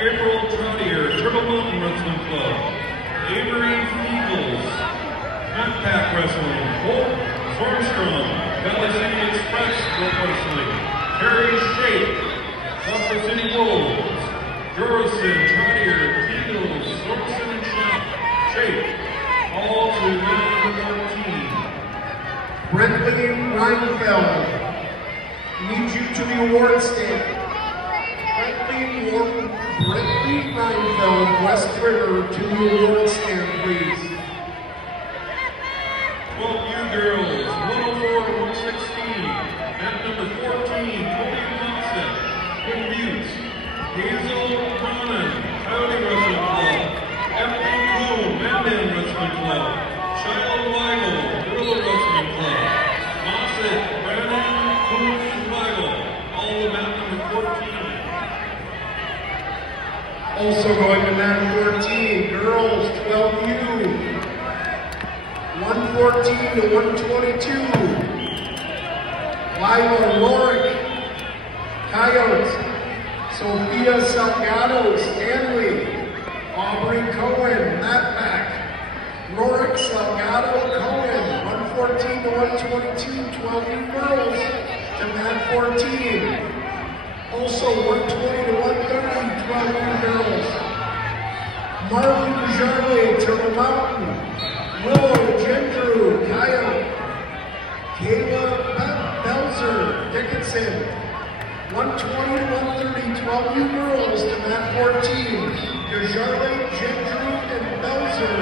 April Trotter, Turtle Mountain Wrestling Club. Avery Eagles, Mat Pack Wrestling. Holt Zornstrom, Valley City Express Rope Wrestling. Terry Shape, Buffalo City Wolves. Jorosin, Trotter, Eagles, Zornson and Shape. All to mat number 14. Brentley Reinfeld, leads you to the award stand. Brentley Reinfeld, West River, to the award stand, please. 12U girls, 104, 116. Mat number 14, Cody Thompson, Twin Buttes. Hazel Cronin, Coyote Wrestling Club. F.D. Bloom, Mandan Wrestling Club. Shiloh Weigel, Gorilla Wrestling Club. Mossett, Brandon, Coons, Weigel, all of mat number 14. Also going to mat 14, girls 12U, 114 to 122. Lila Lorick, Coyotes. Sophia Salgado, Stanley. Aubrey Cohen, Mat Pack. Rorick Salgado Cohen, 114 to 122, 12U girls to mat 14. Also 120 to 130, 12U girls. Marlon Jarley, Turtle Mountain. Willow Gendrew, Coyote. Kayla Belzer, Dickinson. 120 to 130, 12U girls to mat 14. Jarley, Gendrew, and Belzer.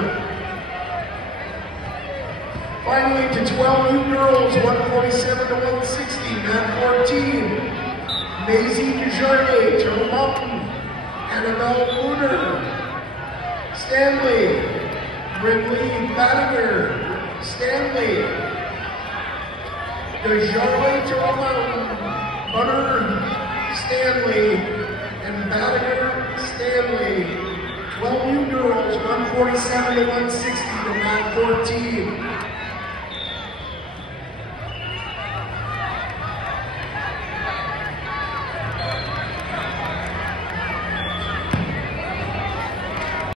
Finally to 12U girls, 147 to 160, mat 14. Maisie Desjardins, Turtle Mountain. Annabelle Booner. Stanley. Brinley Badinger. Stanley. Desjardins, Turtle Mountain. Bunner Stanley. And Badinger Stanley. 12U girls, 147 to 160 to mat 14.